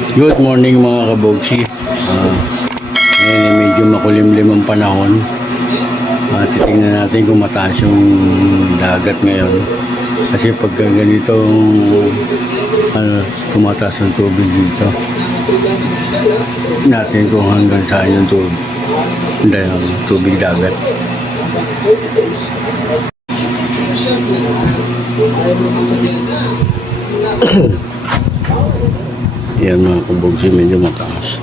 Good morning mga kabogsi. Ngayon medyo makulimlim ang panahon. Titingnan natin kung mataas yung dagat ngayon. Kasi pagka ganito tumataas ang tubig dito. Natin kung hanggang saan yung tubig dagat. Yan mga kabogsi, medyo mataas.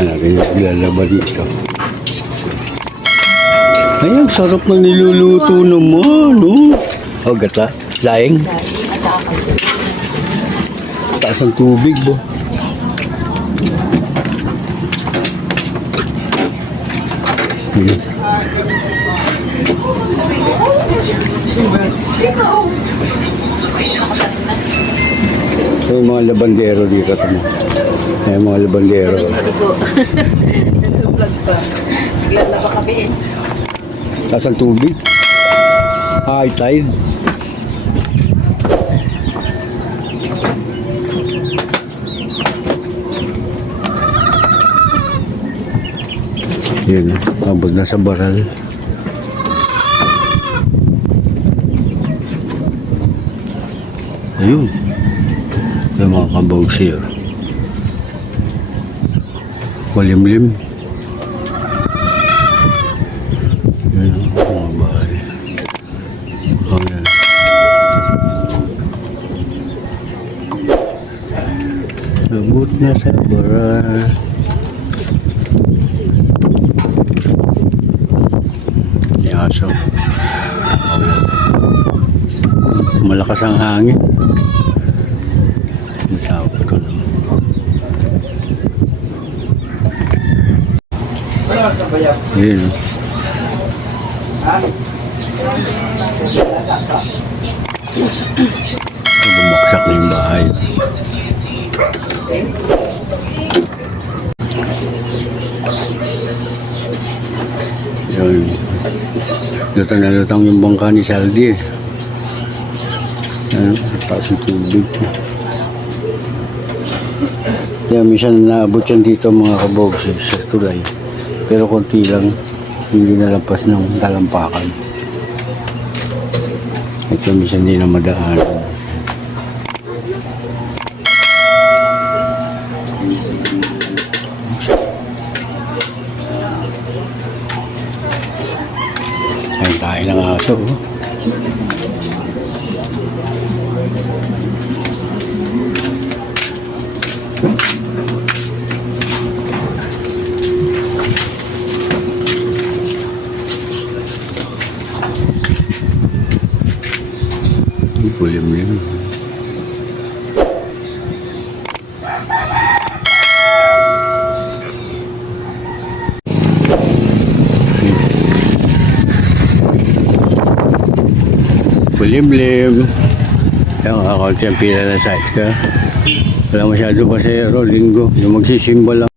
Natin naglalaba dito. Ay, ang sarap na niluluto naman, no? Oh, gata. Laing. Taas ang tubig, bo. Yung mga labandero dito, tamo. Yung mga labandero. Vlog pa. Naglalaba kami. Taas ang tubig. High tide. Yun, abot na sa baral. Ayun. Yung mga kabogsi. Malimlim. Ayun, mga bahay. Oh, yan. Abot na sa baral. Aso. Malakas ang hangin. Matao ko doon. Yun. Bumaksak na yung bahay. Yun. Lutang na lutang yung bangka ni Saldi. Taas yung tubig. Kaya minsan naabot yan dito mga kabogsi sa tulay. Pero konti lang, hindi nalampas ng dalampakan. Ito minsan hindi na madaanan. Tayo ng aso. Kulim-lim. Kulimlim. Yung kakunti ang pila na sites ka. Wala masyado pasero, linggo. Yung magsisimba lang.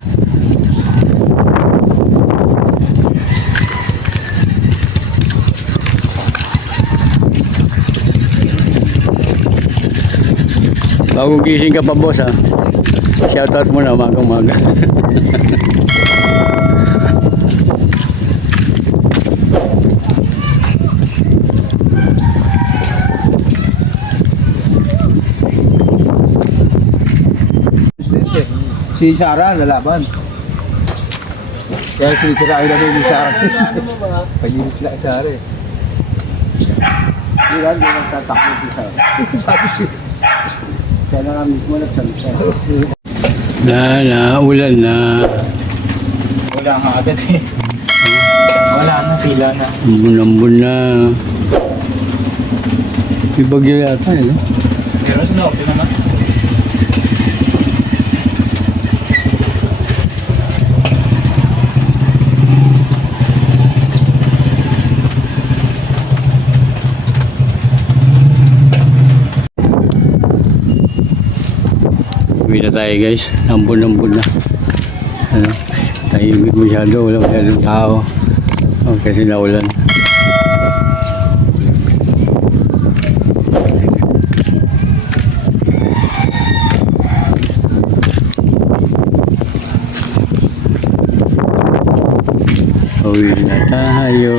Bagong gising ka pa, boss, ha? Shoutout mo na umaga-umaga. Si Sarah, lalaban. Kaya sinisirain na rin yung Sarah. Pag-init sila kay Sarah eh. Hindi lang, hindi nagtatakbo si Sarah. Sabi siya. Kaya na nga mismo nagsalita. Ulan na. Wala nga agad eh. Wala na, sila na. Ambon na. May bagyo yata eh, no? Pero sinopen naman. Uwi na tayo guys. Ambon na. Ano? Tahimik masyado. Wala masyadong tao. Oh, kasi naulan. Uwi na tayo.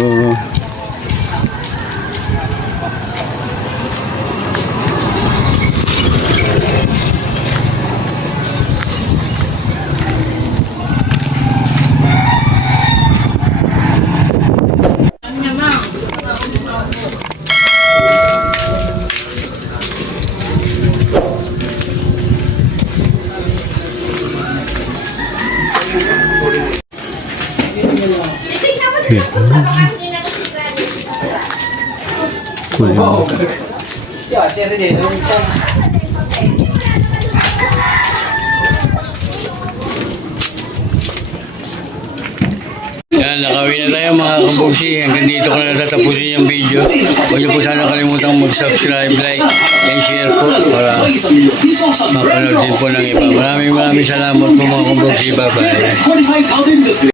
Yan, nakawin na tayo mga kabugsi. Hanggang dito ko na natatapusin yung video. Huwag niyo po sana kalimutang mag-subscribe, like, and share po para mapanood din po ng iba. Maraming salamat po mga kabugsi. Bye-bye.